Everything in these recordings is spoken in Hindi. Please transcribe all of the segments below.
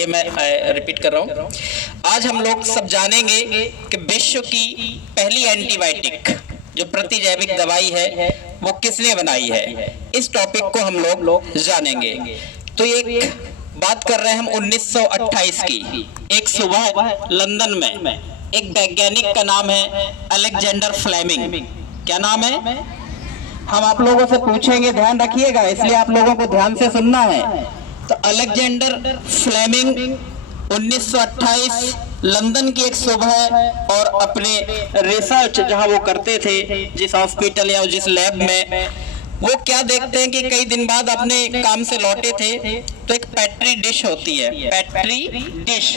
इसलिए मैं रिपीट कर रहा हूँ। आज हम लोग सब जानेंगे कि विश्व की पहली एंटीबायोटिक जो प्रतिजैविक दवाई है वो किसने बनाई है। इस टॉपिक को हम लोग जानेंगे। तो एक बात कर रहे हैं हम 1928 की। एक सुबह लंदन में एक वैज्ञानिक का नाम है अलेक्जेंडर फ्लेमिंग। क्या नाम है? हम आप लोगों से पूछेंगे, ध्यान रखिएगा, इसलिए आप लोगों को ध्यान से सुनना है। तो अलेक्जेंडर फ्लेमिंग 1928 लंदन की एक सुबह और अपने रिसर्च जहां वो करते थे, जिस हॉस्पिटल या जिस लैब में, वो क्या देखते हैं कि कई दिन बाद अपने काम से लौटे थे तो एक पेट्री डिश होती है। पेट्री डिश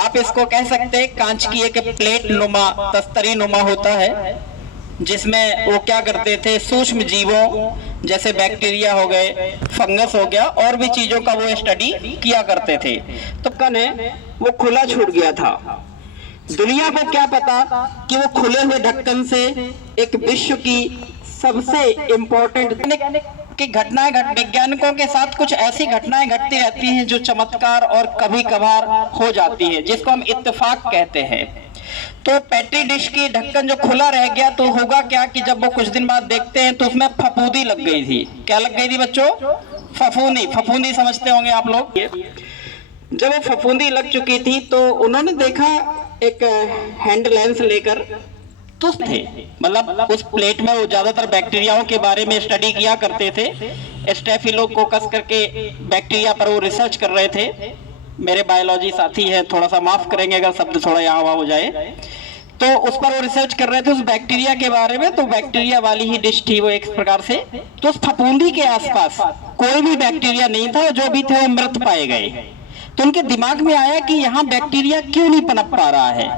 आप इसको कह सकते हैं, कांच की एक प्लेट नुमा, तस्तरी नुमा होता है, जिसमें वो क्या करते थे, सूक्ष्म जीवों जैसे बैक्टीरिया हो गए, फंगस हो गया, और भी चीजों का वो स्टडी किया करते थे। तो कल वो खुला छूट गया था। दुनिया को क्या पता कि वो खुले हुए ढक्कन से एक विश्व की सबसे इम्पोर्टेंट की घटनाएं वैज्ञानिकों के साथ कुछ ऐसी घटनाएं घटती रहती हैं जो चमत्कार और कभी कभार हो जाती है, जिसको हम इत्तेफाक कहते हैं। तो पेट्री डिश की ढक्कन जो खुला रह गया, तो होगा क्या कि जब वो कुछ दिन बाद देखते हैं तो उसमें फफूंदी लग गई थी। क्या लग गई थी बच्चों? फफूंदी। फफूंदी समझते होंगे आप लोग। जब वो फफूंदी लग चुकी थी तो उन्होंने देखा एक हैंड लेंस लेकर, तो थे मतलब उस प्लेट में वो ज्यादातर बैक्टीरियाओं के बारे में स्टडी किया करते थे। स्टेफिलोकोकस करके बैक्टीरिया पर वो रिसर्च कर रहे थे। मेरे बायोलॉजी साथी है, थोड़ा सा माफ करेंगे अगर शब्द थोड़ा यहाँ वहाँ हो जाए। तो उस पर वो रिसर्च कर रहे थे उस बैक्टीरिया के बारे में। तो बैक्टीरिया वाली ही डिश थी वो एक प्रकार से। तो उस फफूंदी के आसपास कोई भी बैक्टीरिया नहीं था, जो भी थे वो मृत पाए गए। तो उनके दिमाग में आया कि यहाँ बैक्टीरिया क्यों नहीं पनप पा रहा है,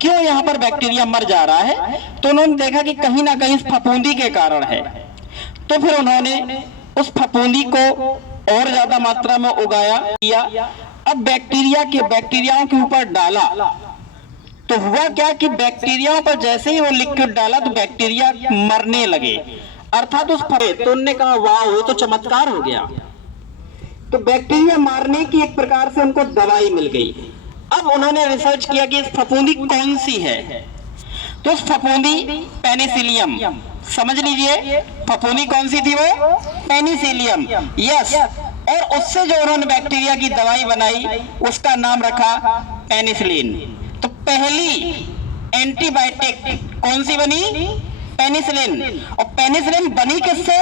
क्यों यहाँ पर बैक्टीरिया मर जा रहा है। तो उन्होंने देखा कि कहीं ना कहीं इस फफूंदी के कारण है। तो फिर उन्होंने उस फफूंदी को और ज्यादा मात्रा में उगाया किया। अब बैक्टीरियाओं के ऊपर डाला तो हुआ क्या कि बैक्टीरियाओं पर जैसे ही वो लिक्विड डाला तो बैक्टीरिया मरने लगे, अर्थात उस फरे। तो उन्होंने कहा वाह, वो तो चमत्कार हो गया। तो बैक्टीरिया मारने की एक प्रकार से उनको दवाई मिल गई। अब उन्होंने रिसर्च किया कि इस फफूंदी कौन सी है। तो उस फफूंदी पेनिसिलियम, समझ लीजिए फफूंदी कौन सी थी वो? Penicillium, yes. और उससे जो उन्होंने बैक्टीरिया की दवाई बनाई उसका नाम रखा पेनिसिलिन। तो पहली एंटीबायोटिक कौन सी बनी? पेनिसिलिन। और पेनिसिलिन बनी किससे?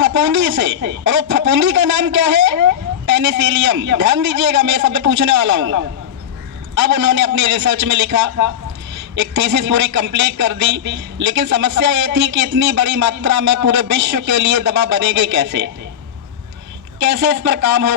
फफूंदी से। और वो फफूंदी का नाम क्या है? पेनिसिलियम। ध्यान दीजिएगा, मैं शब्द पूछने वाला हूं। अब उन्होंने अपनी रिसर्च में लिखा, एक थीसिस पूरी कंप्लीट कर दी। लेकिन समस्या ये थी कि इतनी बड़ी मात्रा में पूरे विश्व के लिए दवा बनेगी कैसे, कैसे इस पर काम होगा।